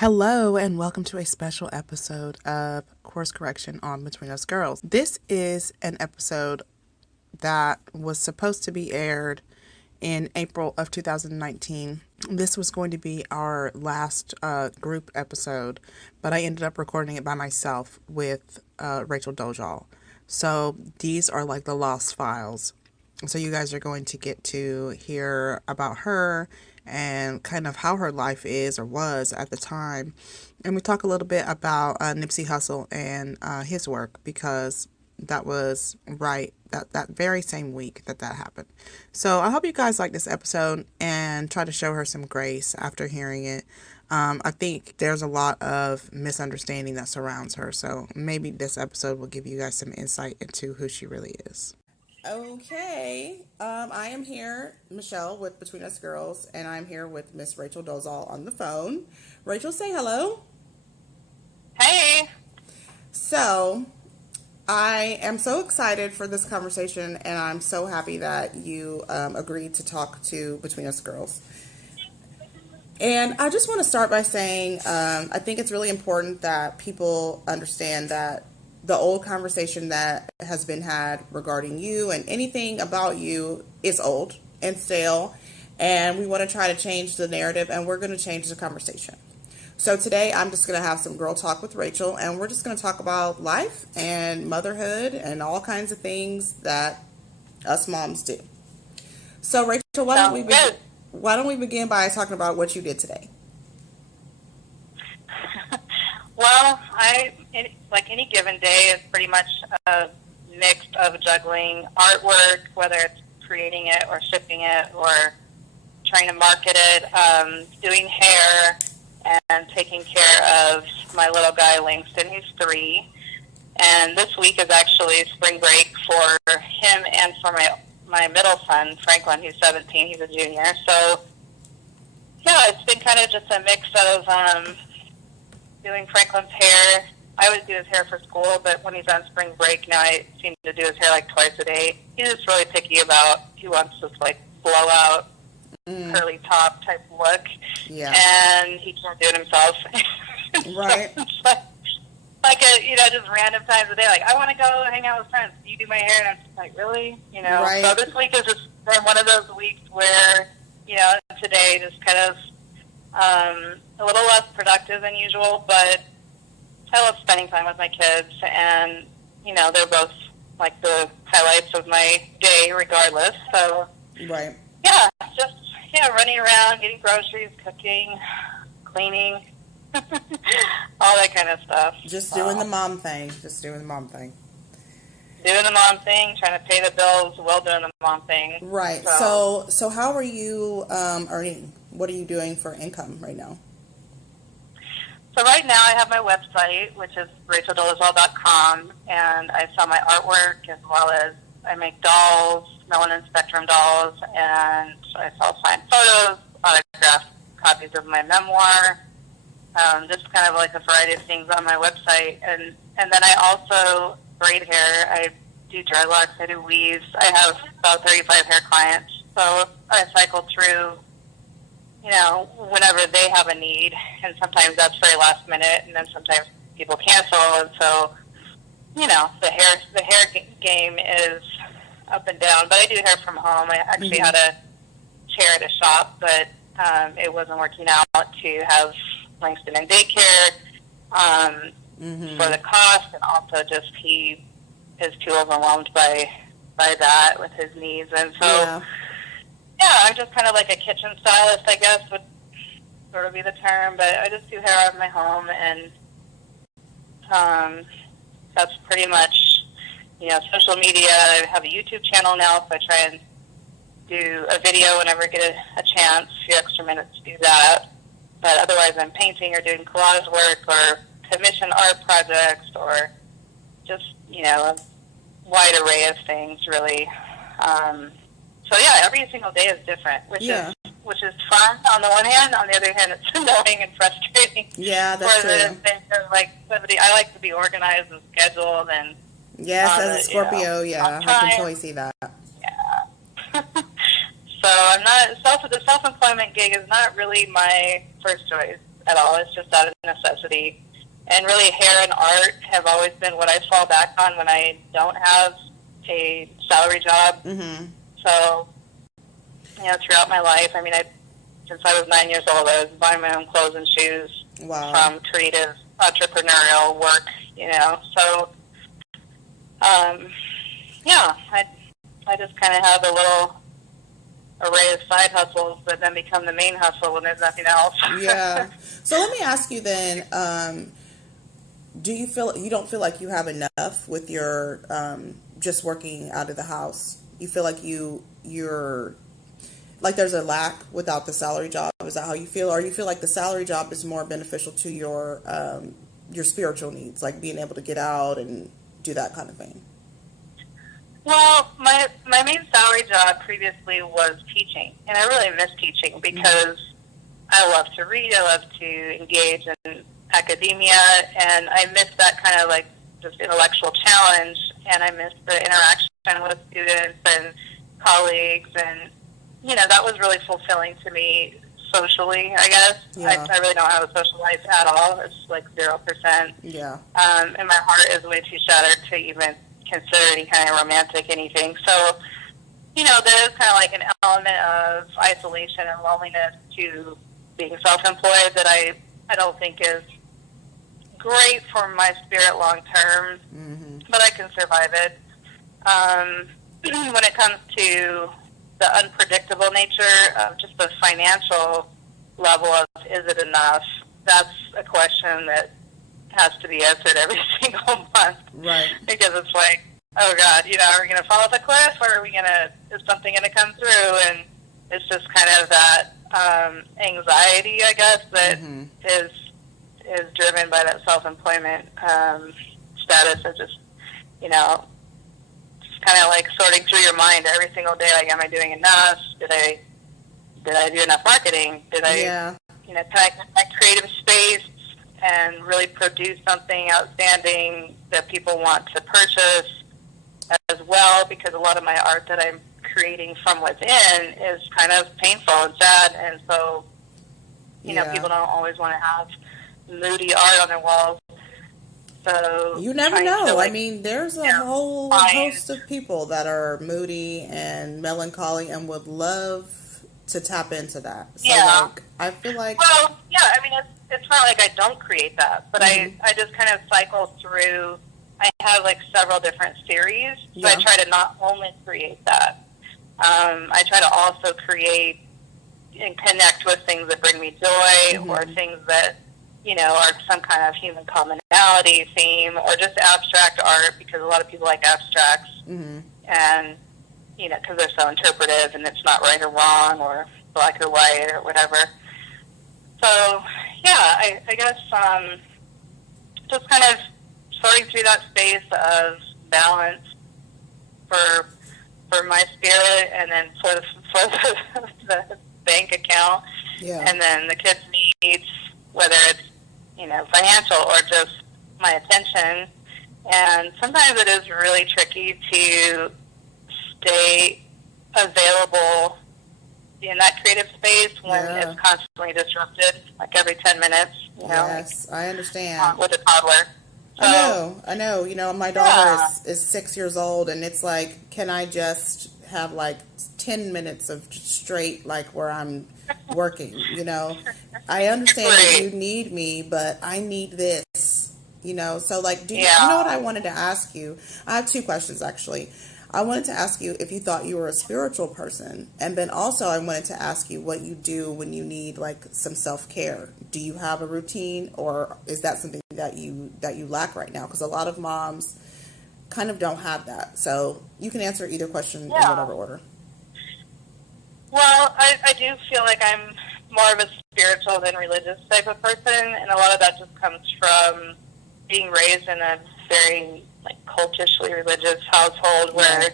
Hello, and welcome to a special episode of Course Correction on Between Us Girls. This is an episode that was supposed to be aired in April of 2019. This was going to be our last group episode, but I ended up recording it by myself with Rachel Dojal. So these are like the lost files. So you guys are going to get to hear about her and kind of how her life is or was at the time. And we talk a little bit about Nipsey Hussle and his work, because that was right that very same week that happened. So I hope you guys like this episode and try to show her some grace after hearing it. I think there's a lot of misunderstanding that surrounds her. So maybe this episode will give you guys some insight into who she really is. Okay, I am here, Michelle, with Between Us Girls, and I'm here with Miss Rachel Dozal on the phone. Rachel, say hello. Hey. So, I am so excited for this conversation, and I'm so happy that you agreed to talk to Between Us Girls. And I just want to start by saying I think it's really important that people understand that the old conversation that has been had regarding you and anything about you is old and stale, and we want to try to change the narrative, and we're going to change the conversation. So today I'm just going to have some girl talk with Rachel, and we're just going to talk about life and motherhood and all kinds of things that us moms do. So Rachel, why don't we begin by talking about what you did today? Well, like any given day, is pretty much a mix of juggling artwork, whether it's creating it or shipping it or trying to market it, doing hair, and taking care of my little guy, Langston. He's 3. And this week is actually spring break for him and for my middle son, Franklin, who's 17. He's a junior. So, yeah, it's been kind of just a mix of doing Franklin's hair. I always do his hair for school, but when he's on spring break now, I seem to do his hair like twice a day. He's just really picky about, he wants this like blowout, curly top type look. Yeah. And he can't do it himself. Right. like just random times a day, like, I want to go hang out with friends. Do you do my hair? And I'm just like, really? Right. So this week has just been one of those weeks where, today just kind of a little less productive than usual, but I love spending time with my kids, and, they're both, like, the highlights of my day regardless, so, right. Yeah, just, running around, getting groceries, cooking, cleaning, all that kind of stuff. Just doing the mom thing. Doing the mom thing, trying to pay the bills while doing the mom thing. Right. So how are you earning? What are you doing for income right now? So right now I have my website, which is racheldolazal.com, and I sell my artwork as well as I make dolls, Melanin Spectrum dolls, and I sell signed photos, autographed copies of my memoir, just kind of like a variety of things on my website. And then I also braid hair. I do dreadlocks, I do weaves. I have about 35 hair clients, so I cycle through whenever they have a need, and sometimes that's very last minute, and then sometimes people cancel, and so, the hair game is up and down, but I do hair from home. I actually had a chair at a shop, but it wasn't working out to have Langston in daycare for the cost, and also just he is too overwhelmed by that with his needs, and so... Yeah, I'm just kind of like a kitchen stylist, I guess, would sort of be the term, but I just do hair out of my home, and that's pretty much, social media. I have a YouTube channel now, so I try and do a video whenever I get a chance, a few extra minutes to do that, but otherwise I'm painting or doing collage work or commission art projects or just, a wide array of things, really. So yeah, every single day is different, which is fun on the one hand. On the other hand, it's annoying and frustrating. Yeah, that's true. I like to be organized and scheduled, and yes, as a Scorpio, I can totally see that. Yeah. So I'm not the self-employment gig is not really my first choice. at all. It's just out of necessity. And really, hair and art have always been what I fall back on when I don't have a salary job. Mm-hmm. So, throughout my life, since I was 9 years old, I was buying my own clothes and shoes. Wow. From creative entrepreneurial work, So, I just kind of have a little array of side hustles that then become the main hustle when there's nothing else. Yeah. So let me ask you then, do you don't feel like you have enough with your just working out of the house? You feel like you're like there's a lack without the salary job? Is that how you feel? Or you feel like the salary job is more beneficial to your spiritual needs, like being able to get out and do that kind of thing? Well, my main salary job previously was teaching, and I really miss teaching because I love to read, I love to engage in academia, and I miss that kind of like just intellectual challenge, and I miss the interaction with students and colleagues, and that was really fulfilling to me socially, I guess. Yeah. I really don't have a social life at all. It's like 0%. Yeah. And my heart is way too shattered to even consider any kind of romantic anything. So, there is kind of like an element of isolation and loneliness to being self-employed that I don't think is great for my spirit long term, but I can survive it. When it comes to the unpredictable nature of just the financial level of is it enough, that's a question that has to be answered every single month. Right. Because it's like, oh God, are we going to fall off a cliff, or is something going to come through? And it's just kind of that anxiety, I guess, that is driven by that self-employment status of just, just kind of like sorting through your mind every single day. Like, am I doing enough? Did I do enough marketing? Did I, can I get my creative space and really produce something outstanding that people want to purchase as well? Because a lot of my art that I'm creating from within is kind of painful and sad, and so people don't always want to have moody art on their walls. So you never know. There's a whole host of people that are moody and melancholy and would love to tap into that. So I feel like it's not like I don't create that, but I just kind of cycle through. I have like several different series, so I try to not only create that. I try to also create and connect with things that bring me joy, or things that are some kind of human commonality theme, or just abstract art, because a lot of people like abstracts, and because they're so interpretive and it's not right or wrong or black or white or whatever. So I guess just kind of sorting through that space of balance for my spirit, and then for the bank account, and then the kids' needs, whether it's financial or just my attention. And sometimes it is really tricky to stay available in that creative space when it's constantly disrupted, like every 10 minutes. Yes, I understand. With a toddler. So, I know. My daughter is 6 years old, and it's like, can I just have like 10 minutes of straight, like where I'm working? I understand that you need me, but I need this. So like, you know what I wanted to ask you? I have two questions actually. I wanted to ask you if you thought you were a spiritual person, and then also I wanted to ask you what you do when you need like some self-care. Do you have a routine, or is that something that you lack right now? Because a lot of moms kind of don't have that. So you can answer either question in whatever order. Well, I do feel like I'm more of a spiritual than religious type of person, and a lot of that just comes from being raised in a very cultishly religious household where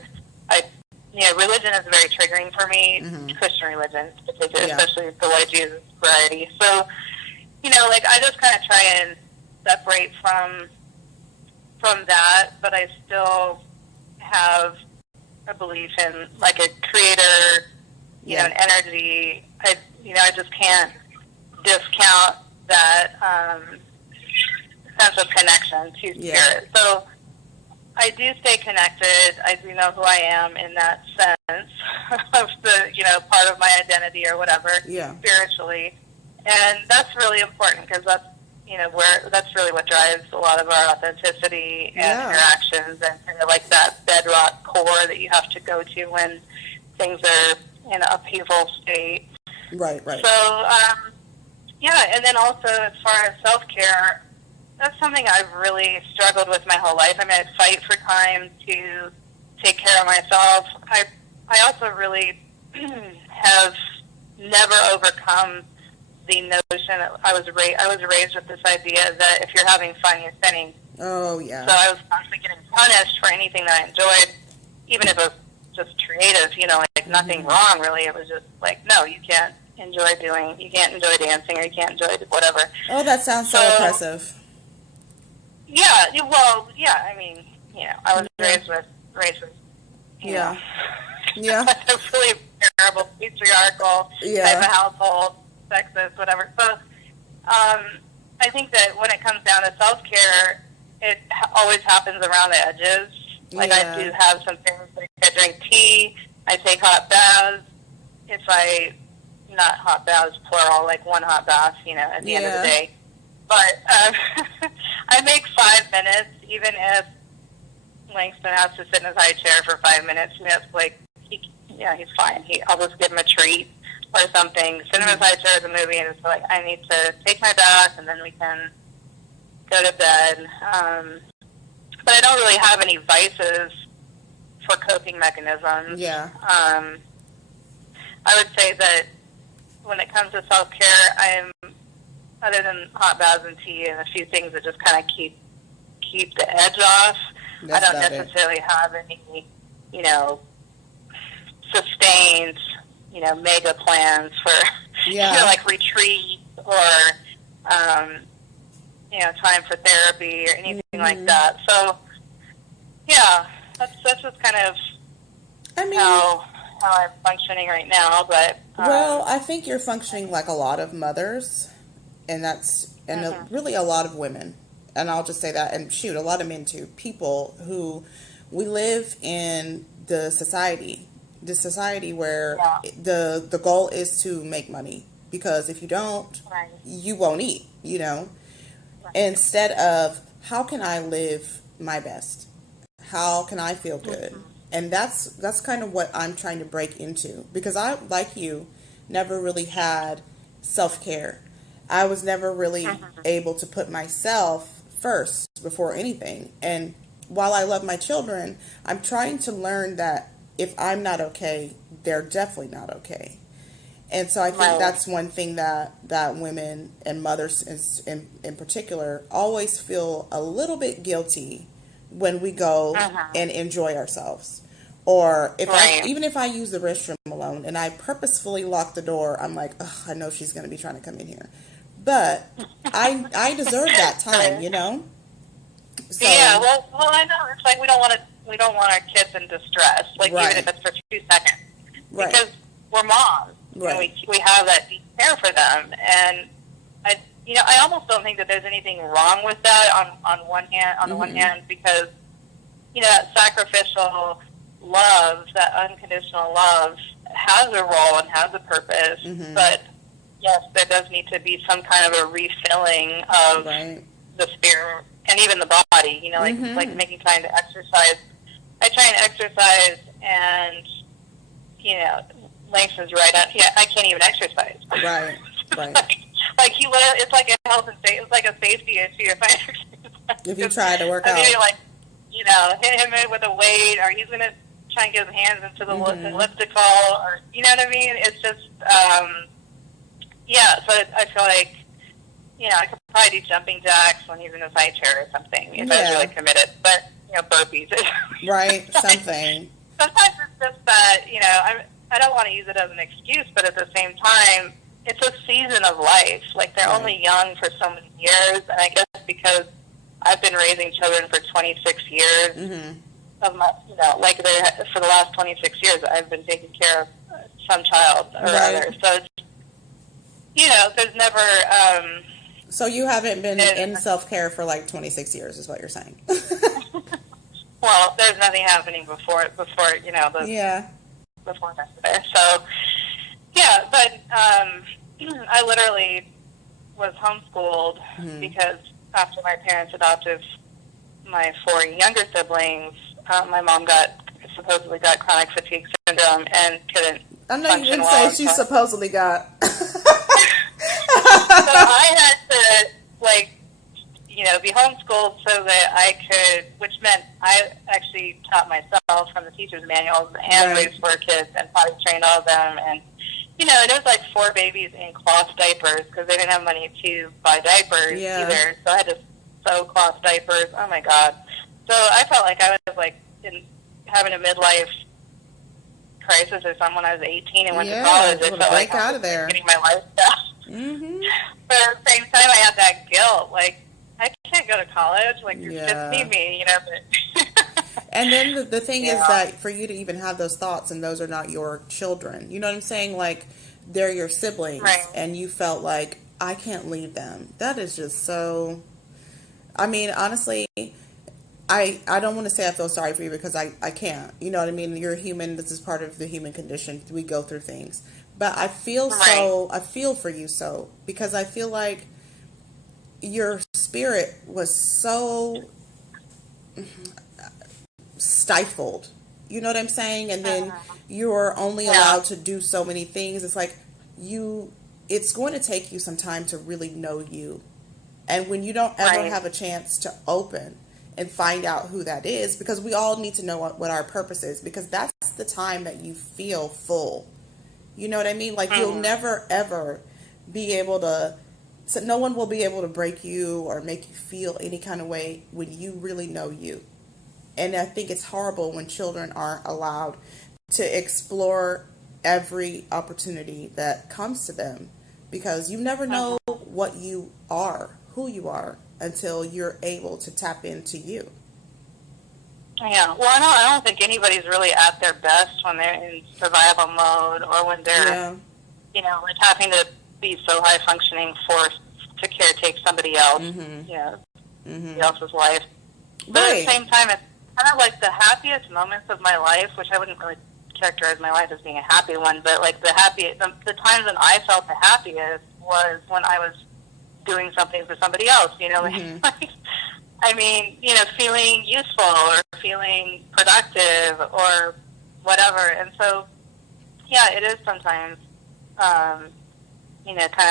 religion is very triggering for me. Christian religion, particularly, especially the white Jesus variety. So, I just kind of try and separate from that, but I still have a belief in like a creator, an energy. I just can't discount that sense of connection to spirit. So I do stay connected. I do know who I am in that sense of the, part of my identity or whatever, spiritually. And that's really important because that's, that's really what drives a lot of our authenticity and interactions and kind of like that bedrock core that you have to go to when things are in an upheaval state. Right. So, and then also as far as self-care, that's something I've really struggled with my whole life. I mean, I fight for time to take care of myself. I also really have never overcome the notion that I was raised with this idea that if you're having fun, you're sinning. Oh, yeah. So I was constantly getting punished for anything that I enjoyed, even if it was just creative, like nothing wrong really. It was just like, no, you can't enjoy dancing, or you can't enjoy whatever. Oh, that sounds so oppressive. Yeah, well, yeah, I mean, I was raised with yeah. a really terrible patriarchal type of household, sexist, whatever. So, I think that when it comes down to self-care, it always happens around the edges. Like, I do have some things, like I drink tea, I take hot baths. Not hot baths, plural, like one hot bath, at the end of the day. But I make 5 minutes, even if Langston has to sit in his high chair for 5 minutes. It's like, he's fine. I'll just give him a treat or something. Sit in his high chair at the movie, and it's like, I need to take my bath, and then we can go to bed. But I don't really have any vices for coping mechanisms. Yeah. I would say that when it comes to self-care, other than hot baths and tea and a few things that just kind of keep the edge off, I don't necessarily have any, sustained, mega plans for, like retreat or, time for therapy or anything like that. So, that's just kind of how I'm functioning right now. But I think you're functioning like a lot of mothers. And that's, really a lot of women. And I'll just say that, and shoot, a lot of men too. People who, we live in the society where the goal is to make money. Because if you don't, you won't eat, Right. Instead of, how can I live my best? How can I feel good? And that's kind of what I'm trying to break into. Because I, like you, never really had self-care. I was never really able to put myself first before anything. And while I love my children, I'm trying to learn that if I'm not okay, they're definitely not okay. And so I think that's one thing that women and mothers in particular always feel a little bit guilty when we go and enjoy ourselves. Or even if I use the restroom alone and I purposefully lock the door, I'm like, I know she's going to be trying to come in here. But I deserve that time, So, well, I know it's like we don't want our kids in distress, like even if it's for 2 seconds, because we're moms, and we have that deep care for them, and I almost don't think that there's anything wrong with that on one hand, the one hand, because that sacrificial love, that unconditional love, has a role and has a purpose, but yes, there does need to be some kind of a refilling of the spirit and even the body, like making time to exercise. I try and exercise, and, Langston's right on. I can't even exercise. Right. It's like a health and safety, it's like a safety issue if I exercise. If you try to work out. Hit him with a weight, or he's going to try and get his hands into the elliptical, or, you know what I mean? It's just, so I feel like, I could probably do jumping jacks when he's in his high chair or something, if I was really committed. But, burpees. Right, something. Sometimes it's just that, I don't want to use it as an excuse, but at the same time, it's a season of life. Like, they're only young for so many years, and I guess because I've been raising children for 26 years of my, for the last 26 years, I've been taking care of some child or other. So, there's never, So you haven't been in And, self-care for like 26 years is what you're saying. well, there's nothing happening before Yeah. before that's there. So, yeah, but I literally was homeschooled because after my parents adopted my 4 younger siblings, my mom supposedly got chronic fatigue syndrome and couldn't I know you function didn't well. say she supposedly got. So I had to, be homeschooled so that I could, which meant I actually taught myself from the teacher's manuals and Right. raised 4 kids and potty trained all of them. And, it was like 4 babies in cloth diapers because they didn't have money to buy diapers either. So I had to sew cloth diapers. Oh, my God. So I felt like I was, having a midlife crisis or something when I was 18 and went to college. I felt like I was getting my life back. Mm-hmm. But at the same time, I had that guilt. I can't go to college. You just need me, But And then the thing is that for you to even have those thoughts, and those are not your children, you know what I'm saying? They're your siblings, right. And you felt like, I can't leave them. That is just so... I mean, honestly, I don't want to say I feel sorry for you because I can't. You know what I mean? You're human. This is part of the human condition. We go through things. But I feel I feel for you because I feel like your spirit was so stifled. You know what I'm saying? And then you're only allowed to do so many things. It's like it's going to take you some time to really know you. And when you don't ever have a chance to open and find out who that is, because we all need to know what our purpose is, because that's the time that you feel full. You know what I mean? You'll never, ever be able to, so no one will be able to break you or make you feel any kind of way when you really know you. And I think it's horrible when children aren't allowed to explore every opportunity that comes to them, because you never know what you are, who you are, until you're able to tap into you. Yeah, well, I don't think anybody's really at their best when they're in survival mode or when they're, having to be so high functioning to caretake somebody else, somebody else's life. But at the same time, it's kind of like the happiest moments of my life, which I wouldn't really characterize my life as being a happy one, but the times when I felt the happiest was when I was doing something for somebody else, feeling useful or feeling productive or whatever. And so, yeah, it is sometimes, kind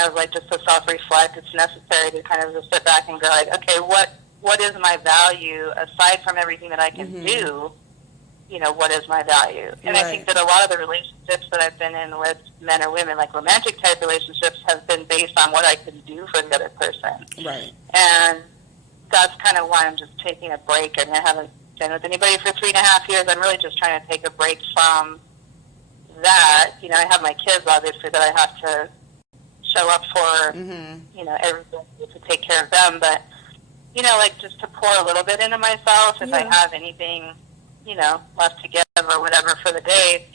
of just to self-reflect. It's necessary to kind of just sit back and go okay, what is my value aside from everything that I can do? What is my value? And I think that a lot of the relationships that I've been in with men or women, romantic type relationships, have been based on what I can do for the other person. Right. And that's kind of why I'm just taking a break. I haven't been with anybody for 3.5 years. I'm really just trying to take a break from that. I have my kids, obviously, that I have to show up for, everything to take care of them. But, just to pour a little bit into myself if I have anything, left to give or whatever for the day,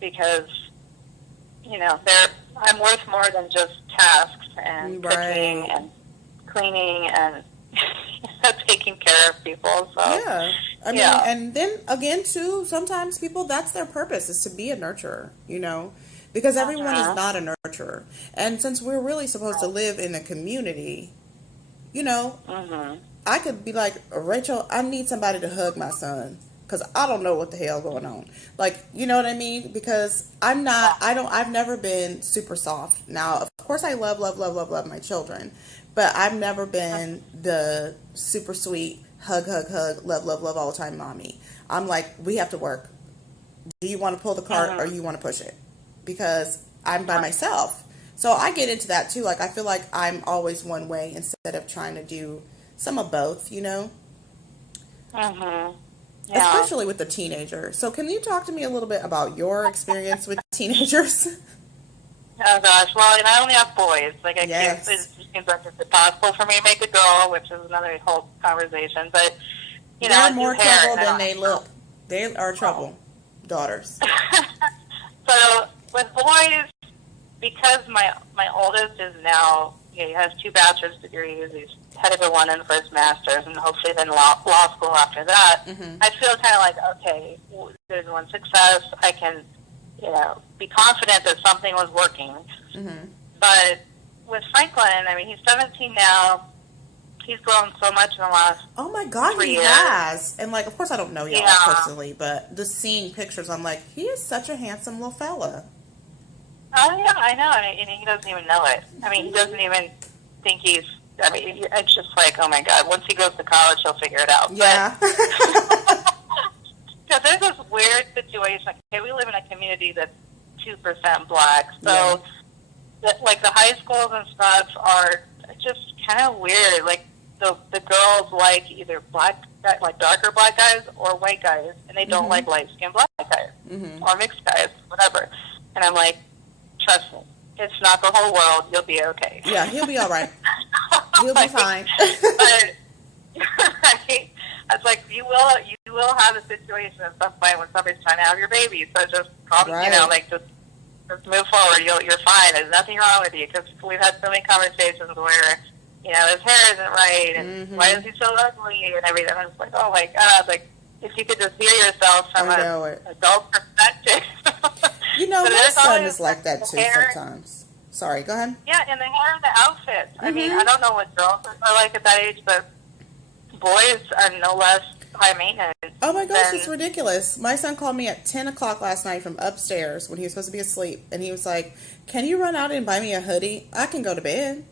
because, I'm worth more than just tasks and cooking and cleaning and taking care of people. So I mean, and then again too, sometimes people, that's their purpose, is to be a nurturer, because everyone is not a nurturer. And since we're really supposed to live in a community, I could be like, Rachel, I need somebody to hug my son because I don't know what the hell going on. You know what I mean? Because I've never been super soft. Now, of course, I love my children, but I've never been the super sweet, hug, love all the time mommy. I'm like, we have to work. Do you want to pull the cart or you want to push it? Because I'm by myself. So I get into that too. I feel like I'm always one way instead of trying to do some of both, Yeah. Especially with the teenager. So can you talk to me a little bit about your experience with teenagers? Oh gosh, well, I only have boys. It seems like it's impossible for me to make a girl, which is another whole conversation. But they're more trouble than they look. They are trouble, daughters. So with boys, because my oldest is now he has 2 bachelor's degrees. He's headed to London for his master's, and hopefully then law school after that. I feel kind of like, okay, there's one success. I can, be confident that something was working. But with Franklin, I mean, he's 17 now. He's grown so much in the last Oh my God, 3 he years. has. And like, of course I don't know y'all Yeah. personally, but just seeing pictures, I'm like, he is such a handsome little fella. Oh, yeah, I know. And he doesn't even know it. I mean, he doesn't even think he's, I mean, it's just like, oh my God, once he goes to college, he'll figure it out. Yeah. Because there's this weird situation. Okay, we live in a community that's 2% black. So, like, the high schools and stuff are just kind of weird. Like, the girls like either black, like darker black guys or white guys, and they don't like light-skinned black guys or mixed guys, whatever. And I'm like, trust me, it's not the whole world. You'll be okay. Yeah, he'll be all right. He'll be fine. But right? It's like you will have a situation at some point when somebody's trying to have your baby. So just just move forward. You're fine. There's nothing wrong with you, because we've had so many conversations where his hair isn't right, and why is he so ugly and everything. I'm just like, oh my God, like if you could just hear yourself from an adult perspective. My son is like that too sometimes. Sorry, go ahead. Yeah, and the hair and the outfits. I mean, I don't know what girls are like at that age, but boys are no less high maintenance. Oh my gosh, it's ridiculous. My son called me at 10 o'clock last night from upstairs when he was supposed to be asleep, and he was like, can you run out and buy me a hoodie? I can go to bed.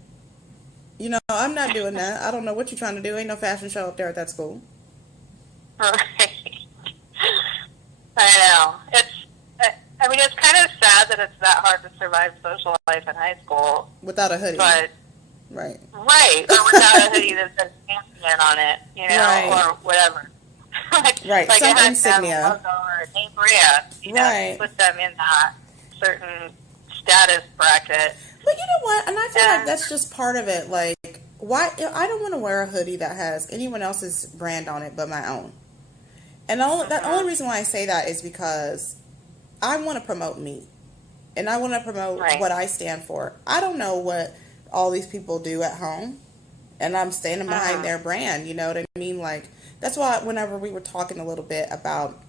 I'm not doing that. I don't know what you're trying to do. Ain't no fashion show up there at that school. Right. I know. It's kind of sad that it's that hard to survive social life in high school. Without a hoodie. But, right. Right. Or without a hoodie that says Champion on it, or whatever. Right. Like some it has insignia. to have a logo or a name brand, right. To put them in that certain status bracket. But you know what? And I feel like that's just part of it. Like, why? I don't want to wear a hoodie that has anyone else's brand on it but my own. And the only reason why I say that is because I want to promote me. And I want to promote what I stand for. I don't know what all these people do at home. And I'm standing behind their brand. You know what I mean? Like, that's why whenever we were talking a little bit about,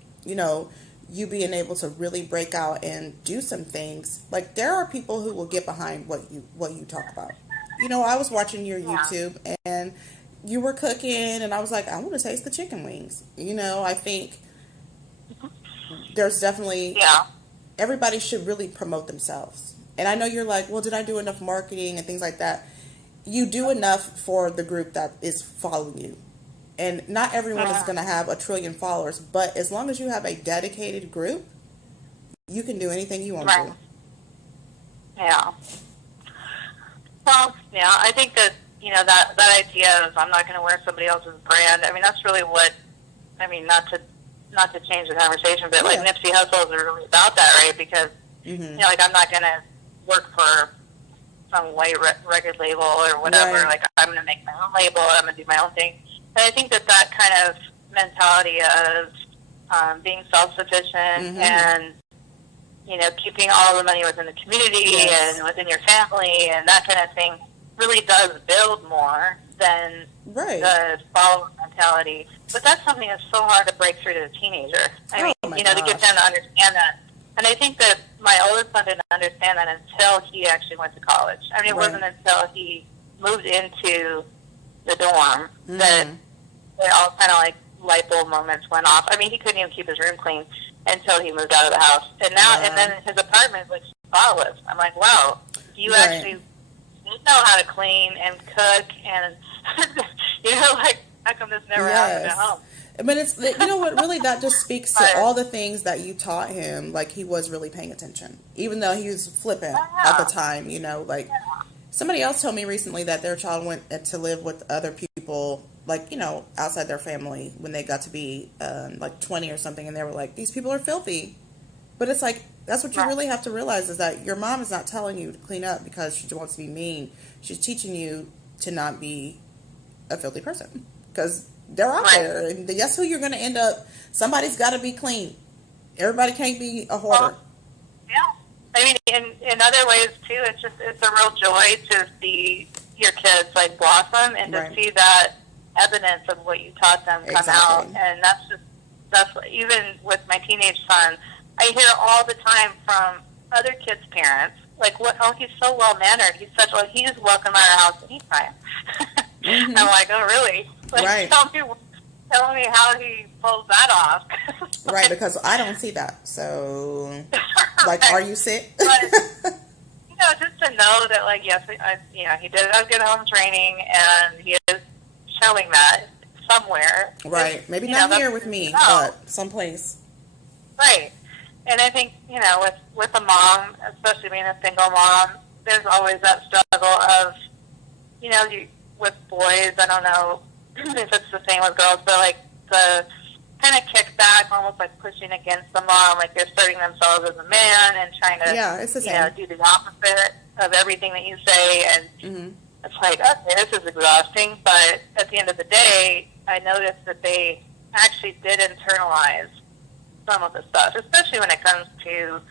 you being able to really break out and do some things, like there are people who will get behind what you talk about. I was watching your YouTube and you were cooking and I was like, I want to taste the chicken wings. I think there's definitely everybody should really promote themselves. And I know you're like, well, did I do enough marketing and things like that? You do enough for the group that is following you. And not everyone is going to have 1 trillion followers, but as long as you have a dedicated group, you can do anything you want to. Yeah. Well, I think that, that idea of I'm not going to wear somebody else's brand, I mean, that's really what, not to change the conversation, but like Nipsey Hussle is really about that, right? Because, like I'm not going to work for some white record label or whatever. Right. Like I'm going to make my own label, I'm going to do my own thing. And I think that kind of mentality of being self-sufficient and, keeping all the money within the community and within your family and that kind of thing really does build more than the follower mentality. But that's something that's so hard to break through to a teenager. I mean, to get them to understand that. And I think that my oldest son didn't understand that until he actually went to college. I mean, it wasn't until he moved into the dorm that they all kind of like light bulb moments went off. I mean, he couldn't even keep his room clean until he moved out of the house. And now, and then his apartment is like spotless. I'm like, wow, you actually know how to clean and cook and, like, how come this never happened at home? But it's, what really that just speaks to all the things that you taught him. Like, he was really paying attention, even though he was flippant at the time, somebody else told me recently that their child went to live with other people, like, outside their family when they got to be like 20 or something. And they were like, these people are filthy. But it's like, that's what you really have to realize, is that your mom is not telling you to clean up because she wants to be mean. She's teaching you to not be a filthy person, because they're out there, and that's who you're going to end up. Somebody's got to be clean. Everybody can't be a hoarder. I mean, in other ways too, it's a real joy to see your kids like blossom and to Right. see that evidence of what you taught them come out. Exactly. And that's what, even with my teenage son, I hear all the time from other kids' parents, like, "What? Oh, he's so well mannered. He's welcome at our house anytime." Mm-hmm. I'm like, "Oh, really? Like, Right. tell me how he pulls that off." Right, because I don't see that. So, like, Right. are you sick? But, just to know that, like, yes, he did have good home training, and he is showing that somewhere. Right. Maybe You not know, here with me, no. but someplace. Right. And I think, with a mom, especially being a single mom, there's always that struggle of, with boys, I don't know if it's the same with girls, but like the kind of kickback, almost like pushing against the mom, like they're asserting themselves as a man and trying to, Yeah, it's the same. do the opposite of everything that you say. And Mm-hmm. it's like, okay, this is exhausting. But at the end of the day, I noticed that they actually did internalize some of the stuff, especially when it comes to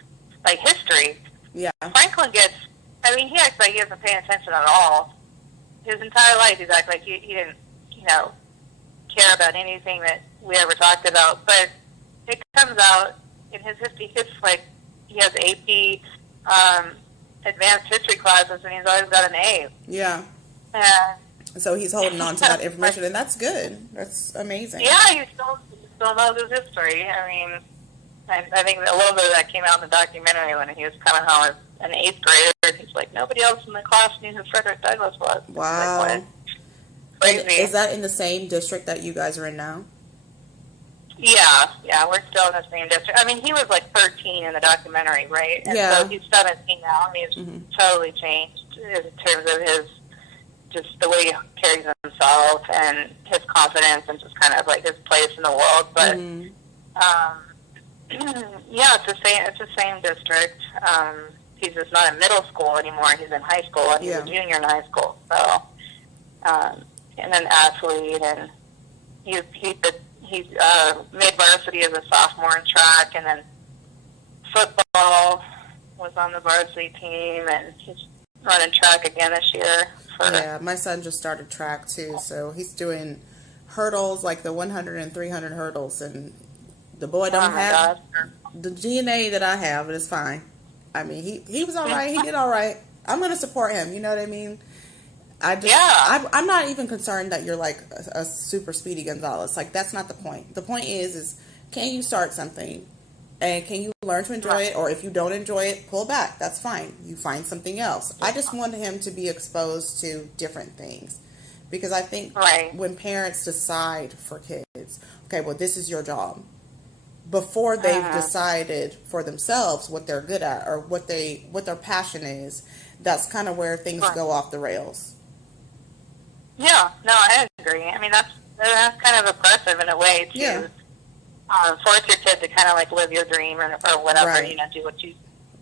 like history. Yeah. Franklin he acts like he doesn't pay attention at all. His entire life, he's acting like he didn't, care about anything that we ever talked about. But it comes out in his history. He has AP advanced history classes, and he's always got an A. Yeah. And So he's holding on to that information, and that's good. That's amazing. yeah, he still knows his history. I mean, I think a little bit of that came out in the documentary when he was coming home as an 8th grader, and he's like, nobody else in the class knew who Frederick Douglass was. Wow. Like, what? Crazy. And is that in the same district that you guys are in now? Yeah, we're still in the same district. I mean, he was like 13 in the documentary, right? And Yeah. so he's 17 now. I mean, he's totally changed in terms of just the way he carries himself and his confidence and just kind of like his place in the world. But, yeah, it's the same district. He's just not in middle school anymore. He's in high school, and he's a junior in high school. So, and an athlete, and he made varsity as a sophomore in track, and then football was on the varsity team, and he's running track again this year. Yeah, my son just started track too, so he's doing hurdles, like the 100 and 300 hurdles, and the boy don't have the DNA that I have, but it's fine. I mean, he was all right. He did all right. I'm going to support him. You know what I mean? I'm not even concerned that you're like a super Speedy Gonzalez. Like, that's not the point. The point is can you start something, and can you learn to enjoy it? Or if you don't enjoy it, pull back. That's fine. You find something else. I just want him to be exposed to different things, because I think when parents decide for kids, okay, well, this is your job, before they've decided for themselves what they're good at or what their passion is, that's kind of where things go off the rails. Yeah, no, I agree. I mean, that's kind of oppressive in a way to force your kid to kind of like live your dream or whatever, do what you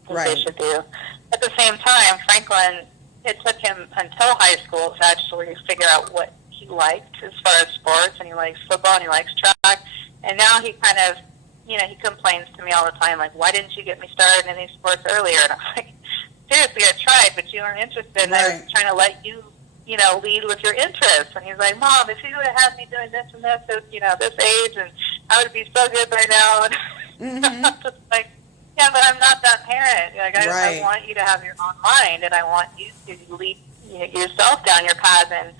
think they should do. At the same time, Franklin, it took him until high school to actually figure out what he liked as far as sports, and he likes football and he likes track, and now he kind of, he complains to me all the time, like, why didn't you get me started in these sports earlier? And I'm like, seriously, I tried, but you weren't interested, and I was trying to let you, lead with your interests. And he's like, Mom, if you would have had me doing this and this at, this age, and I would be so good by now. And I'm just like, yeah, but I'm not that parent. Like, I want you to have your own mind, and I want you to lead yourself down your path and,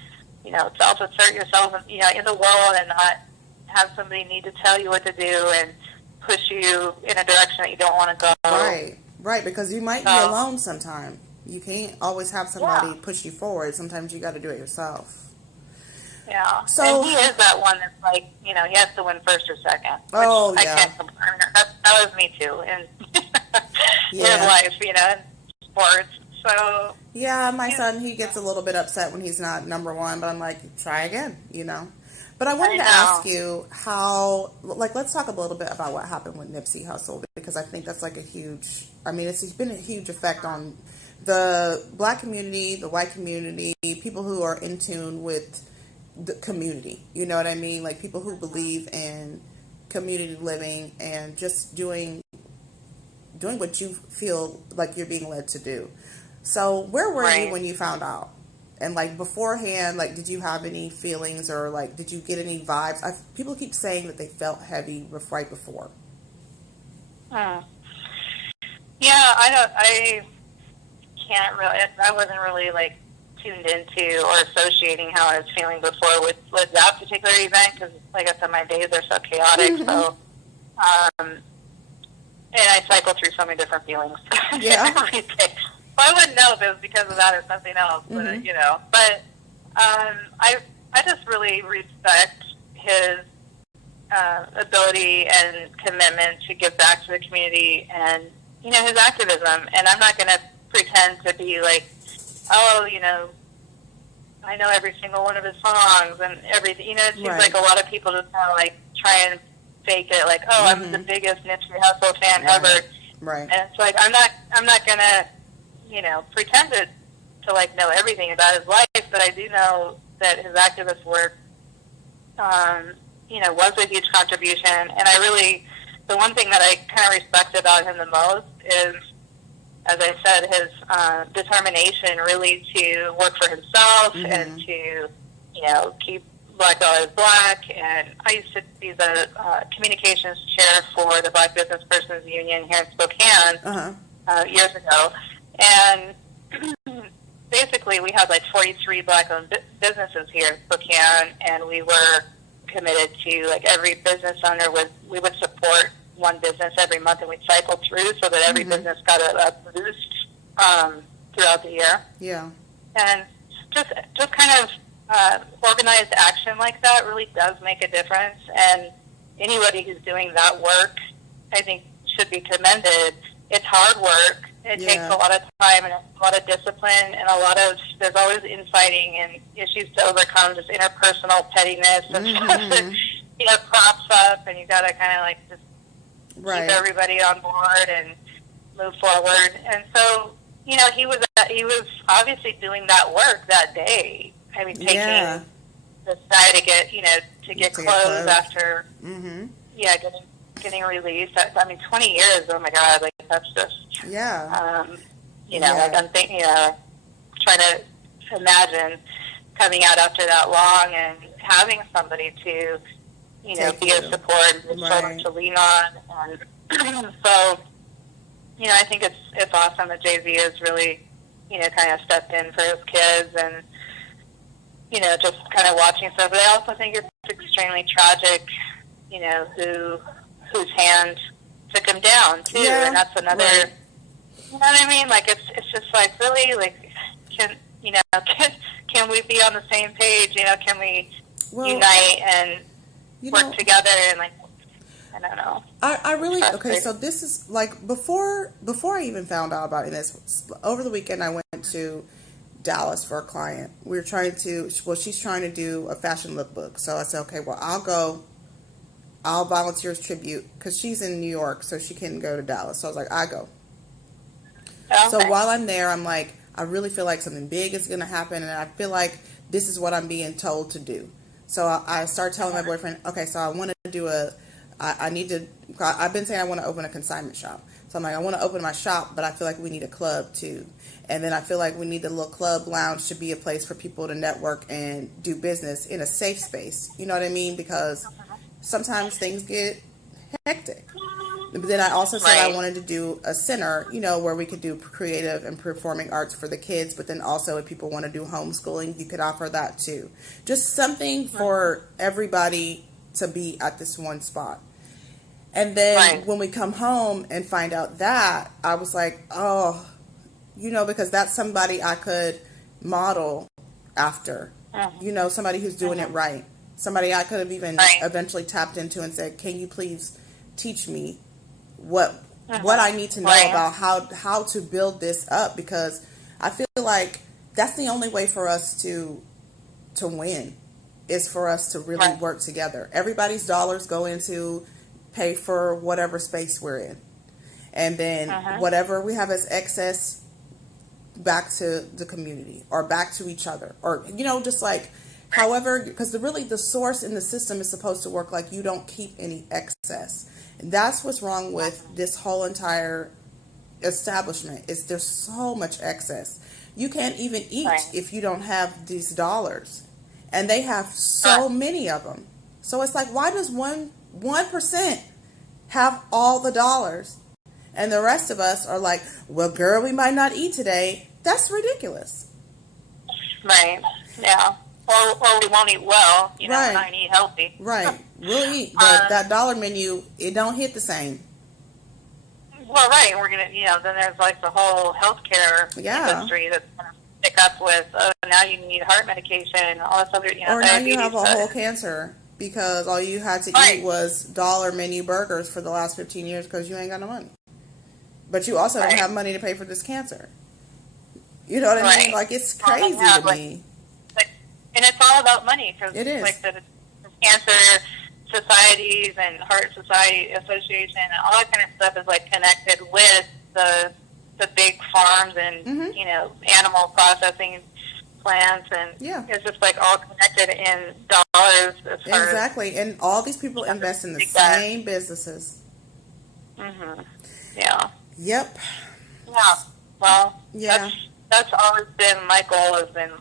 self-assert yourself, in the world, and not have somebody need to tell you what to do and push you in a direction that you don't want to go. Right, because you might be alone sometime. You can't always have somebody push you forward. Sometimes you got to do it yourself. Yeah. So, and he is that one that's like, he has to win first or second. Oh, I can't complain. That was me too in life, in sports. So. Yeah, my son, he gets a little bit upset when he's not number one, but I'm like, try again, But I wanted to ask you how, let's talk a little bit about what happened with Nipsey Hussle, because I think that's like it's been a huge effect on the black community, the white community, people who are in tune with the community. You know what I mean? Like people who believe in community living and just doing what you feel like you're being led to do. So where were you when you found out? And like beforehand, like did you have any feelings or like did you get any vibes? People keep saying that they felt heavy right before. Hmm. Yeah, I can't really. I wasn't really like tuned into or associating how I was feeling before with that particular event because, like I said, my days are so chaotic. Mm-hmm. So, and I cycle through so many different feelings Yeah. every day. Well, I wouldn't know if it was because of that or something else, but Mm-hmm. But I just really respect his ability and commitment to give back to the community and his activism. And I'm not going to pretend to be like, oh, I know every single one of his songs and everything. It seems Right. like a lot of people just kind of like try and fake it, like, oh, I'm the biggest Nipsey Hussle fan ever. Right. And it's like I'm not gonna pretend to like know everything about his life, but I do know that his activist work was a huge contribution. And the one thing that I kind of respect about him the most is, as I said, his determination really to work for himself and to, keep Black Dollars Black. And I used to be the communications chair for the Black Business Persons Union here in Spokane years ago. And basically we had like 43 Black-owned businesses here in Spokane, and we were committed to, like, every business owner we would support one business every month, and we'd cycle through so that every business got a boost throughout the year. Yeah. And just kind of organized action like that really does make a difference. And anybody who's doing that work, I think, should be commended. It's hard work. It takes a lot of time and a lot of discipline, and there's always infighting and issues to overcome, just interpersonal pettiness and stuff that crops up, and you got to kind of like just keep everybody on board and move forward. And so, he was obviously doing that work that day. I mean, taking the side to get clothes after, getting released. I mean, 20 years. Oh my God! Like, that's just like I'm thinking, trying to imagine coming out after that long and having somebody to, be a support, someone to lean on, and so, I think it's awesome that Jay-Z has really, kind of stepped in for his kids and, just kind of watching stuff. But I also think it's extremely tragic, whose hand took him down too, and that's another. Right. You know what I mean? Like it's just like, really, like, can we be on the same page? Can we unite and work together? And like, I don't know. I really so this is like before I even found out about this. Over the weekend, I went to Dallas for a client. We were she's trying to do a fashion lookbook. So I said, okay, well, I'll volunteer as tribute because she's in New York, so she couldn't go to Dallas. So I was like, I go. Okay. So while I'm there, I'm like, I really feel like something big is going to happen, and I feel like this is what I'm being told to do. So I start telling my boyfriend, okay, so I want to do I've been saying I want to open a consignment shop. So I'm like, I want to open my shop, but I feel like we need a club too. And then I feel like we need a little club lounge to be a place for people to network and do business in a safe space. You know what I mean? Because sometimes things get hectic. But then I also said I wanted to do a center, where we could do creative and performing arts for the kids. But then also if people want to do homeschooling, you could offer that too. Just something for everybody to be at this one spot. And then when we come home and find out that, I was like, oh, because that's somebody I could model after, somebody who's doing it right. Somebody I could have even eventually tapped into and said, can you please teach me what I need to know about how to build this up? Because I feel like that's the only way for us to win, is for us to really work together. Everybody's dollars go into pay for whatever space we're in. And then whatever we have as excess, back to the community or back to each other, or, just like, however, because the source in the system is supposed to work like you don't keep any excess. And that's what's wrong with this whole entire establishment, is there's so much excess. You can't even eat Right. if you don't have these dollars. And they have so many of them. So it's like, why does 1% have all the dollars? And the rest of us are like, well, girl, we might not eat today. That's ridiculous. Right. Yeah. Or we won't eat well, you know, Right. we're not gonna eat healthy. Right. We'll eat, but that dollar menu, it don't hit the same. Well, right, we're gonna, you know, then there's like the whole healthcare Yeah. industry that's gonna pick up with, oh, now you need heart medication and all this other, you know, Or now you diabetes. have a whole cancer because all you had to Right. eat was dollar menu burgers for the last 15 years because you ain't got no money. But you also don't Right. have money to pay for this cancer. You know what I mean? Right. Like, it's Well, crazy yeah, to like- me. And it's all about money because, It is. like, the cancer societies and heart society association and all that kind of stuff is like connected with the big farms and Mhm. you know, animal processing plants, and Yeah. it's just like all connected in dollars as far Exactly. And all these people invest in the Big guy. same businesses. as yeah. Yep. Yeah. Well, Yeah. that's always been my goal, has been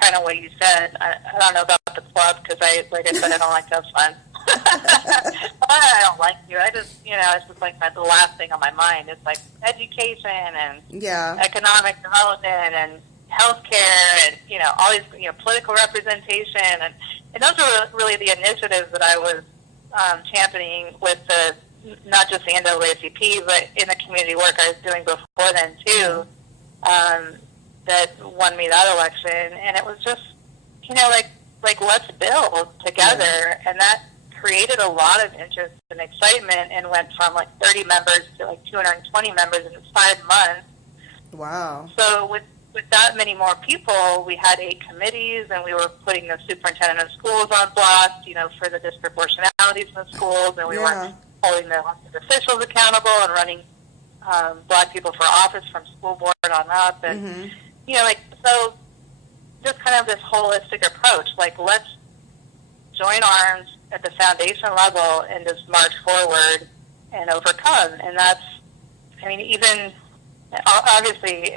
kind of what you said. I don't know about the club because like I said, I don't like to have fun. I don't like you. I just, you know, it's just like the last thing on my mind. It's like education and Yeah. economic development and healthcare and, you know, all these, you know, political representation. And those are really the initiatives that I was championing with the, not just the NAACP, but in the community work I was doing before then too, that won me that election. And it was just, you know, like let's build together. And that created a lot of interest and excitement and went from like 30 members to like 220 members in 5 months. Wow. So with that many more people, we had 8 committees, and we were putting the superintendent of schools on blast, you know, for the disproportionalities in the schools, and we Yeah. were holding the elected officials accountable and running black people for office from school board on up, and Mhm. you know, like, so just kind of this holistic approach, like let's join arms at the foundation level and just march forward and overcome. And that's, I mean, even obviously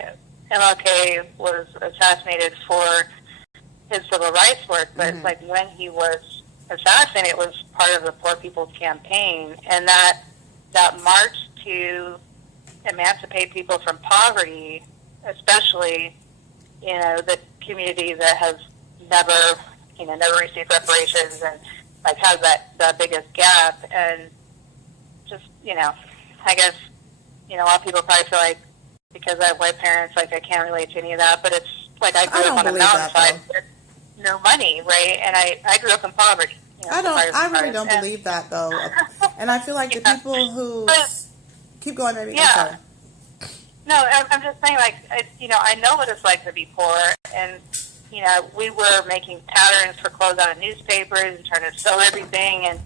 MLK was assassinated for his civil rights work, but Mhm. like when he was assassinated, it was part of the Poor People's Campaign, and that march to emancipate people from poverty, especially, you know, the community that has never received reparations and like has that biggest gap. And just, you know, I guess, you know, a lot of people probably feel like because I have white parents, like I can't relate to any of that, but it's like I grew don't up on a believe that, mountainside with no money, right? And I grew up in poverty. You know, I really don't believe that though. And I feel like the Yeah. people who But- keep going, maybe. Yeah. I'm sorry. No, I'm just saying, like, you know, I know what it's like to be poor, and, you know, we were making patterns for clothes out of newspapers and trying to sew everything, and,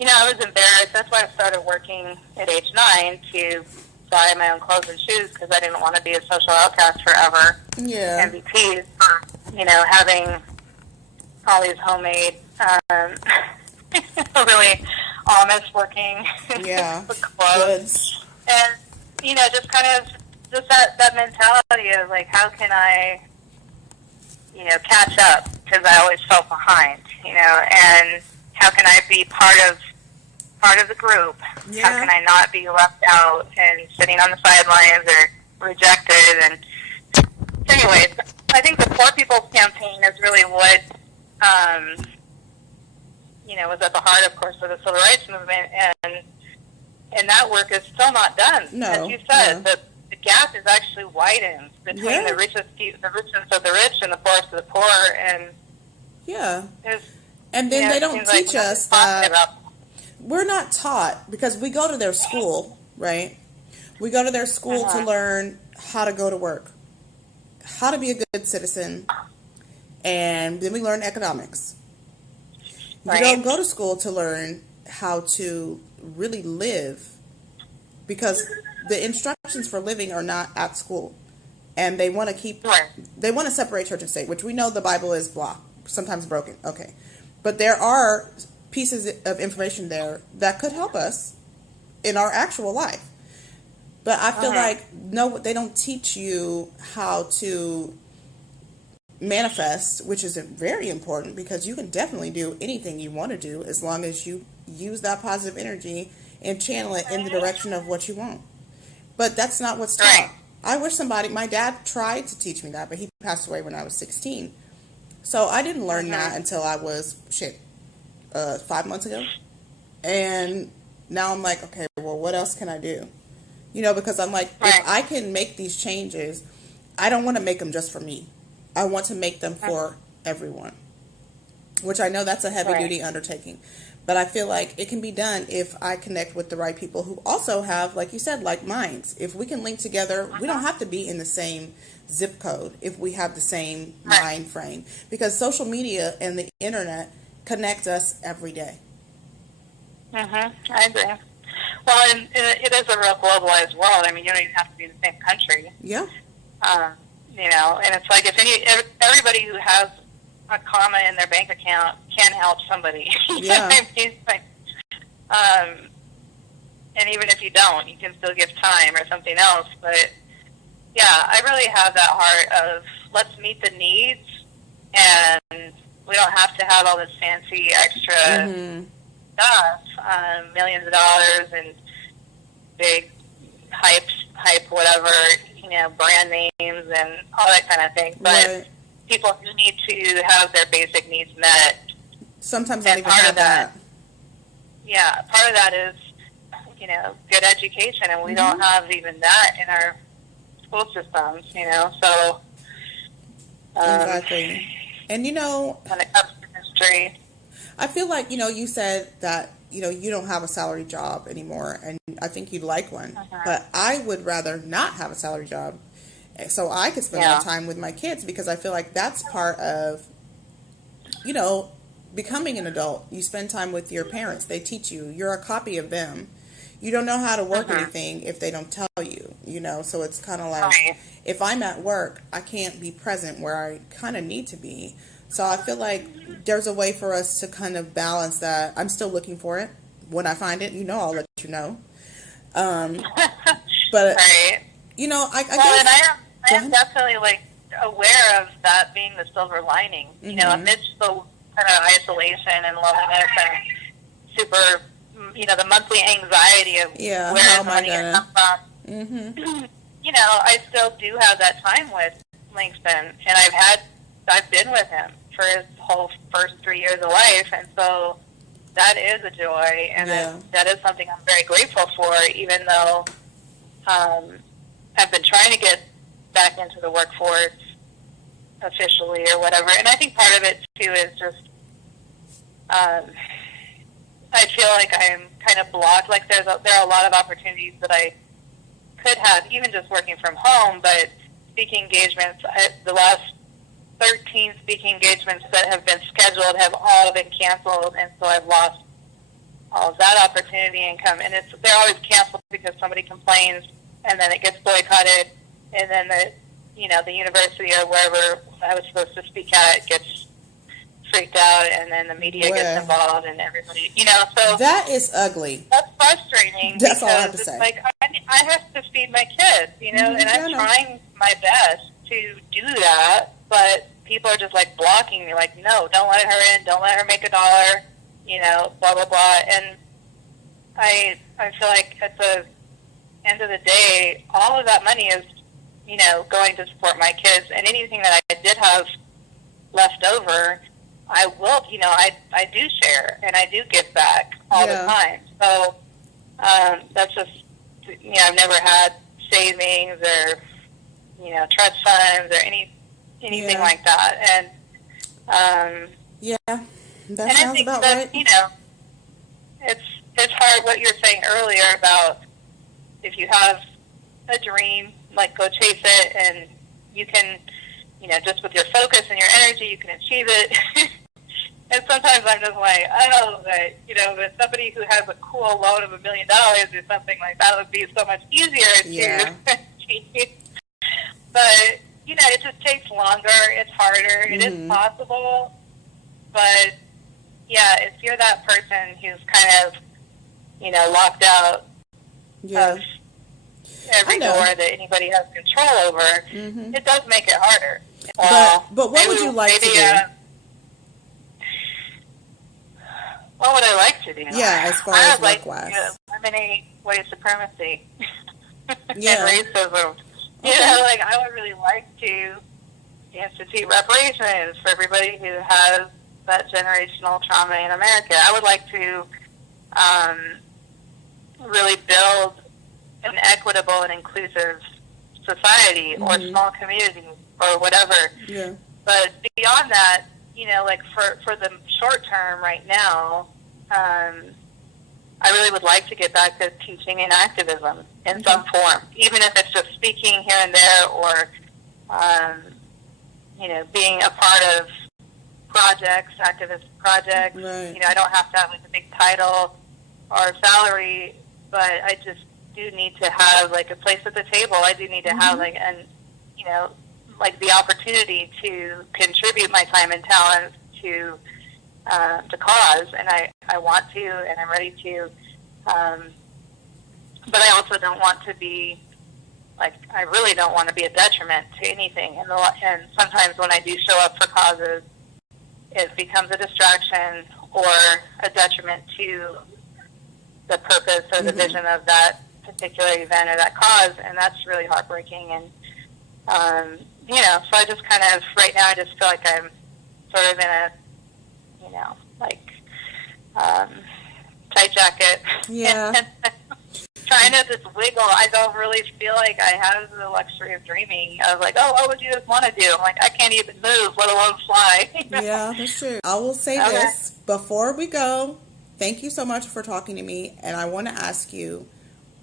you know, I was embarrassed. That's why I started working at age 9 to buy my own clothes and shoes, because I didn't want to be a social outcast forever Yeah. and be teased for, you know, having all these homemade, really honest working Yeah. clothes. Goods. And, you know, just kind of, just that mentality of, like, how can I, you know, catch up? Because I always felt behind, you know, and how can I be part of the group? Yeah. How can I not be left out and sitting on the sidelines or rejected? And anyways, I think the Poor People's Campaign is really what, you know, was at the heart, of course, of the civil rights movement, and that work is still not done. No, As you said, no. the gap is actually widened between Yeah. the richest of the rich and the poorest of the poor, and Yeah. there's, And then you know, they it don't seems like teach we're us talking that about- we're not taught because we go to their school, right? We go to their school to learn how to go to work, how to be a good citizen, and then we learn economics. Right. You don't go to school to learn how to really live because the instructions for living are not at school. And they want to Right. they want to separate church and state, which we know the Bible is sometimes broken. Okay. But there are pieces of information there that could help us in our actual life. But I feel Uh-huh. like, no, they don't teach you how to manifest, which is very important because you can definitely do anything you want to do as long as you use that positive energy and channel it in the direction of what you want. But that's not what's Right. taught. I wish somebody, my dad tried to teach me that, but he passed away when I was 16. So I didn't learn Uh-huh. that until I was, 5 months ago. And now I'm like, okay, well, what else can I do? Because I'm like, if Right. I can make these changes, I don't want to make them just for me. I want to make them Uh-huh. for everyone, which I know that's a heavy Right. duty undertaking. But I feel like it can be done if I connect with the right people who also have, like you said, like minds. If we can link together, we don't Uh-huh. have to be in the same zip code if we have the same Right. mind frame. Because social media and the internet connect us every day. Uh-huh. I agree. Well, and it is a real globalized world. I mean, you don't even have to be in the same country. Yeah. Um, and it's like everybody who has a comma in their bank account can help somebody. You know Yeah. what I mean? Like, um, and even if you don't, you can still give time or something else. But yeah, I really have that heart of let's meet the needs, and we don't have to have all this fancy extra Mm-hmm. stuff, millions of dollars and big hype, whatever, brand names and all that kind of thing. But Right. people do need to have their basic needs met. Sometimes not And even part have of that, that. yeah, part of that is, good education, and we Mm-hmm. don't have even that in our school systems. So, um, Exactly. And when it comes to history, I feel like, you said that, you don't have a salary job anymore, and I think you'd like one. uh But I would rather not have a salary job so I could spend more yeah, time with my kids because I feel like that's part of, you know, becoming an adult. You spend time with your parents. They teach you. You're a copy of them. You don't know how to work uh anything if they don't tell you. So it's kind of like right, if I'm at work, I can't be present where I kind of need to be. So I feel like there's a way for us to kind of balance that. I'm still looking for it. When I find it, I'll let you know. Um, but, right. I Well, and guess, I go am ahead. definitely like aware of that being the silver lining. Mm-hmm. Amidst the kind of isolation and loneliness and super, the monthly anxiety of Yeah, where how is am the I money going to gonna? come from. Mm-hmm. I still do have that time with Langston, and I've been with him for his whole first 3 years of life, and so that is a joy, and Yeah. that is something I'm very grateful for, even though I've been trying to get back into the workforce officially or whatever. And I think part of it too is just um, I feel like I'm kind of blocked. Like there are a lot of opportunities that I could have, even just working from home. But speaking engagements, the last 13 speaking engagements that have been scheduled have all been canceled, and so I've lost all of that opportunity income. And they're always canceled because somebody complains, and then it gets boycotted, and then the university or wherever I was supposed to speak at gets freaked out, and then the media gets Well, involved, and everybody. So that is ugly. that's frustrating That's all I have because to it's say. like I have to feed my kids, and Yeah, I'm I know. trying my best to do that, but people are just like blocking me, like, no, don't let her in, don't let her make $1, blah blah blah, and I feel like at the end of the day, all of that money is, going to support my kids, and anything that I did have left over, I will, I do share and I do give back all the Yeah. time. So that's just, I've never had savings or, trust funds or anything Yeah. like that, and Yeah. That I sounds think about that right. it's hard what you were saying earlier about if you have a dream, like go chase it, and you can, just with your focus and your energy, you can achieve it. And sometimes I'm just like, but somebody who has a cool loan of $1 million or something like that would be so much easier Yeah. to achieve. But it just takes longer. It's harder. It is Mm-hmm. possible, but yeah, if you're that person who's kind of, locked out Yeah. of every know. door that anybody has control over, it does make it harder. But what would you like to do? What would I like to do? Yeah, as far I as would like work-wise. to eliminate white supremacy Yeah. and racism. You know, like, I would really like to institute reparations for everybody who has that generational trauma in America. I would like to really build an equitable and inclusive society or small community or whatever. Yeah. But beyond that, you know, like for the short term right now, I really would like to get back to teaching and activism in some form, even if it's just speaking here and there or, you know, being a part of projects, activist projects. Right. You know, I don't have to have like a big title or salary, but I just do need to have like a place at the table. I do need to have like you know, like the opportunity to contribute my time and talent to the cause, and I want to, and I'm ready to. But I also don't want to be like, I really don't want to be a detriment to anything. And sometimes when I do show up for causes, it becomes a distraction or a detriment to the purpose or the vision of that particular event or that cause, and that's really heartbreaking. And you know, so I just kind of, right now, I just feel like I'm sort of in a, you know, like tight jacket. Yeah. Trying to just wiggle. I don't really feel like I have the luxury of dreaming of like, oh, what would you just want to do? I'm like, I can't even move, let alone fly. Yeah, that's true. I will say this before we go. Thank you so much for talking to me. And I want to ask you,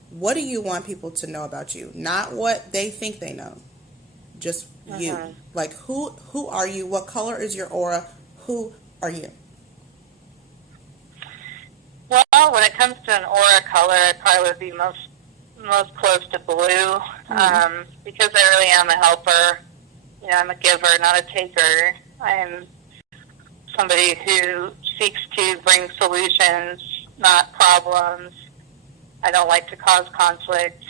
what do you want people to know about you? Not what they think they know. Just you. Like, who are you? What color is your aura? Who are you? Well, when it comes to an aura color, I probably would be most close to blue, because I really am a helper. You know, I'm a giver, not a taker. I am somebody who seeks to bring solutions, not problems. I don't like to cause conflict.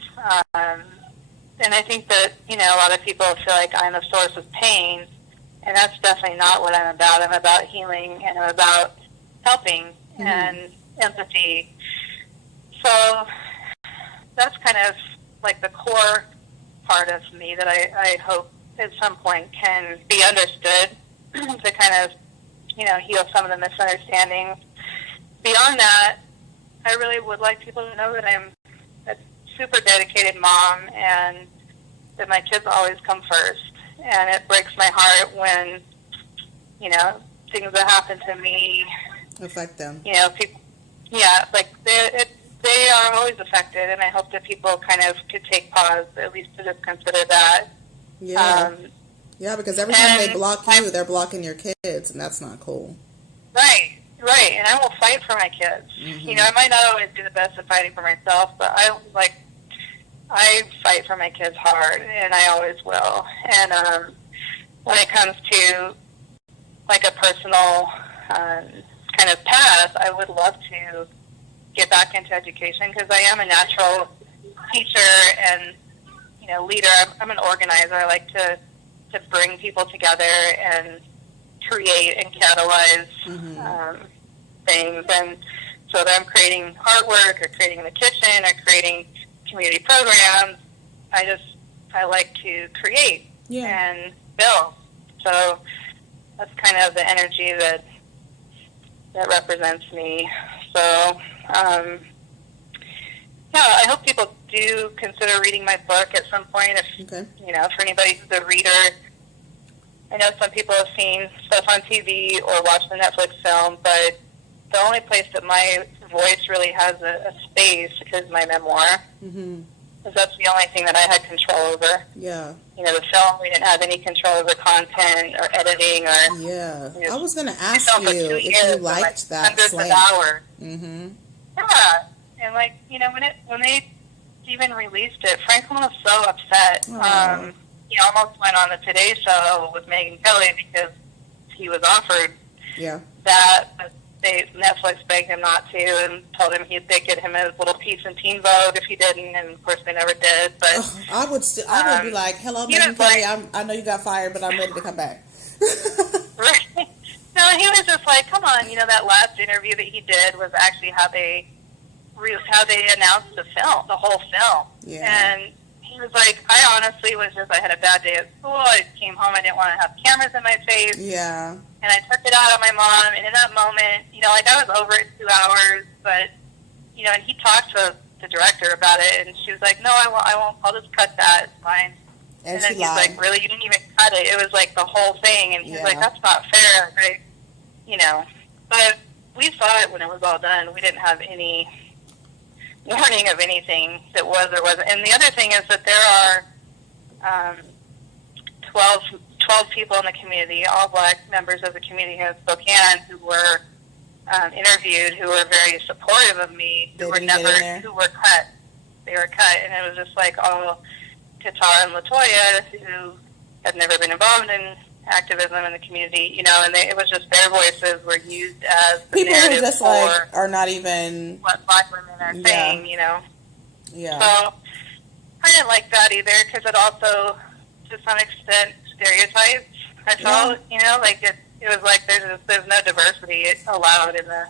And I think that, you know, a lot of people feel like I'm a source of pain, and that's definitely not what I'm about. I'm about healing, and I'm about helping and empathy. So that's kind of like the core part of me that I hope at some point can be understood to kind of, you know, heal some of the misunderstandings. Beyond that, I really would like people to know that I'm a super dedicated mom and that my kids always come first. And it breaks my heart when, you know, things that happen to me affect them. You know, people, yeah, like they are always affected, and I hope that people kind of could take pause, at least to just consider that. Yeah. Yeah, because every time they block you, they're blocking your kids, and that's not cool. Right, and I will fight for my kids. You know, I might not always do the best at fighting for myself, but I fight for my kids hard, and I always will. And when it comes to like a personal kind of path, I would love to get back into education because I am a natural teacher and, you know, leader. I'm an organizer. I like to bring people together and create and catalyze things. And so that I'm creating artwork or creating in the kitchen or creating community programs, I like to create and build. So that's kind of the energy that represents me. So, I hope people do consider reading my book at some point. If you know, for anybody who's a reader, I know some people have seen stuff on TV or watched the Netflix film, but the only place that my voice really has a space is my memoir. Because that's the only thing that I had control over. Yeah. You know, the film, we didn't have any control over content or editing or... Yeah. You know, I was going to ask you if you liked that hundreds slant. of hours. Yeah. And like, you know, when they even released it, Franklin was so upset. He almost went on the Today Show with Megyn Kelly because he was offered that. But Netflix begged him not to and told him they'd get him a little piece in Teen Vogue if he didn't, and of course they never did. But I would be like, hello, Megan Kelly, I know you got fired, but I'm ready to come back. Right. No, he was just like, come on, that last interview that he did was actually how they announced the whole film. Yeah. And he was like, I honestly I had a bad day at school. I came home, I didn't want to have cameras in my face. Yeah. And I took it out on my mom, and in that moment, I was over it 2 hours, but, and he talked to the director about it, and she was like, no, I won't, I'll just cut that, it's fine. And then he's like, really, you didn't even cut it? It was like the whole thing, and he's like, that's not fair, right? But we saw it when it was all done. We didn't have any warning of anything that was or wasn't. And the other thing is that there are 12 people in the community, all black members of the community here in Spokane, who were interviewed, who were very supportive of me, who were cut. They were cut, and it was just like all Katara and LaToya, who had never been involved in activism in the community, and it was just their voices were used as the people narrative who just for are not even what black women are saying, Yeah. So I didn't like that either, because it also, to some extent, stereotypes. I felt, it was like there's no diversity allowed in the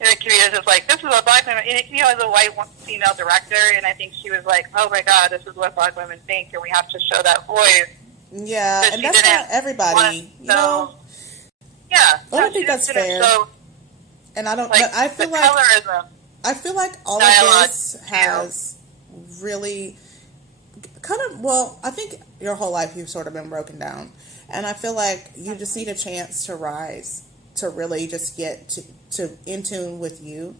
in the community. It's just like, this is what black women, as a white female director, and I think she was like, oh my God, this is what black women think, and we have to show that voice. Yeah, and that's not everybody. Yeah, I don't think that's fair. And I don't. But I feel like colorism. I feel like all of this has really kind of. Well, I think your whole life you've sort of been broken down, and I feel like you just need a chance to rise, to really just get to in tune with you.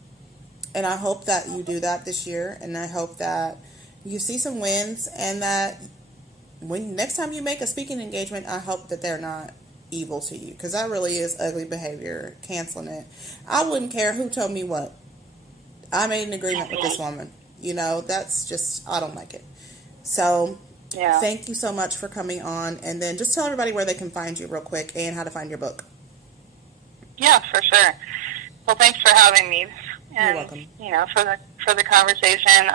And I hope that you do that this year, and I hope that you see some wins, and that when next time you make a speaking engagement, I hope that they're not evil to you, because that really is ugly behavior, canceling it. I wouldn't care who told me what. I made an agreement with this woman. That's just, I don't like it. So thank you so much for coming on, and then just tell everybody where they can find you real quick and how to find your book. Yeah, for sure. Well, thanks for having me. And, You're welcome. For the conversation.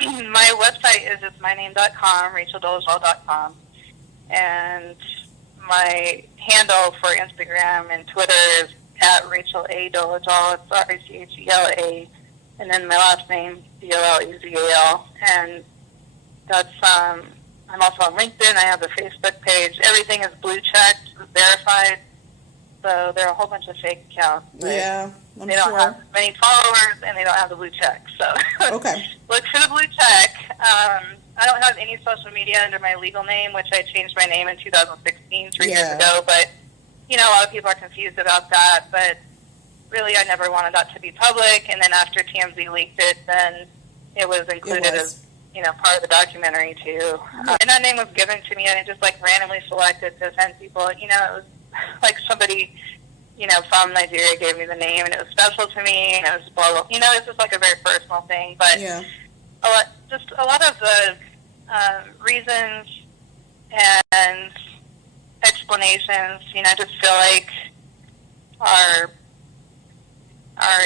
My website is just myname.com, racheldolezal.com, and my handle for Instagram and Twitter is at Rachel A. Dolezal. It's RACHELA, and then my last name, DOLEZAL. And that's, I'm also on LinkedIn. I have a Facebook page. Everything is blue checked, verified. So there are a whole bunch of fake accounts. Yeah, they don't have many followers, and they don't have the blue check. So okay. Look for the blue check. I don't have any social media under my legal name, which I changed my name in 2016, 3 years ago. But, a lot of people are confused about that. But really, I never wanted that to be public. And then after TMZ leaked it, then it was included as, part of the documentary, too. And that name was given to me, and it just, randomly selected to offend people. It was like somebody, from Nigeria gave me the name, and it was special to me, and it was blah, blah. It's just like a very personal thing. But a lot of the reasons and explanations, I just feel like are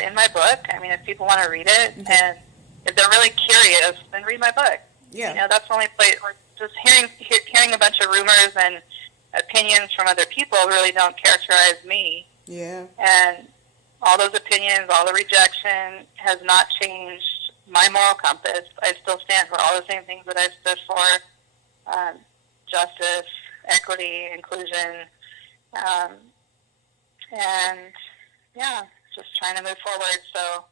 in my book. I mean, if people want to read it, and if they're really curious, then read my book. Yeah. That's the only place where just hearing a bunch of rumors and opinions from other people really don't characterize me. Yeah. And all those opinions, all the rejection has not changed my moral compass. I still stand for all the same things that I stood for: justice, equity, inclusion, and just trying to move forward. So.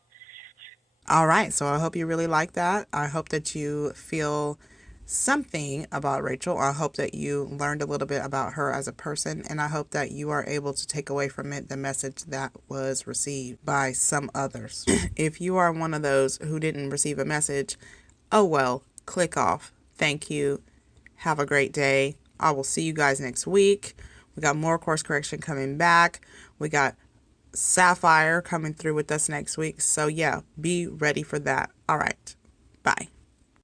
All right, so I hope you really like that. I hope that you feel something about Rachel. I hope that you learned a little bit about her as a person, and I hope that you are able to take away from it the message that was received by some others. If you are one of those who didn't receive a message, oh well, click off. Thank you. Have a great day. I will see you guys next week. We got more course correction coming back. We got Sapphire coming through with us next week. So yeah, be ready for that. All right. Bye.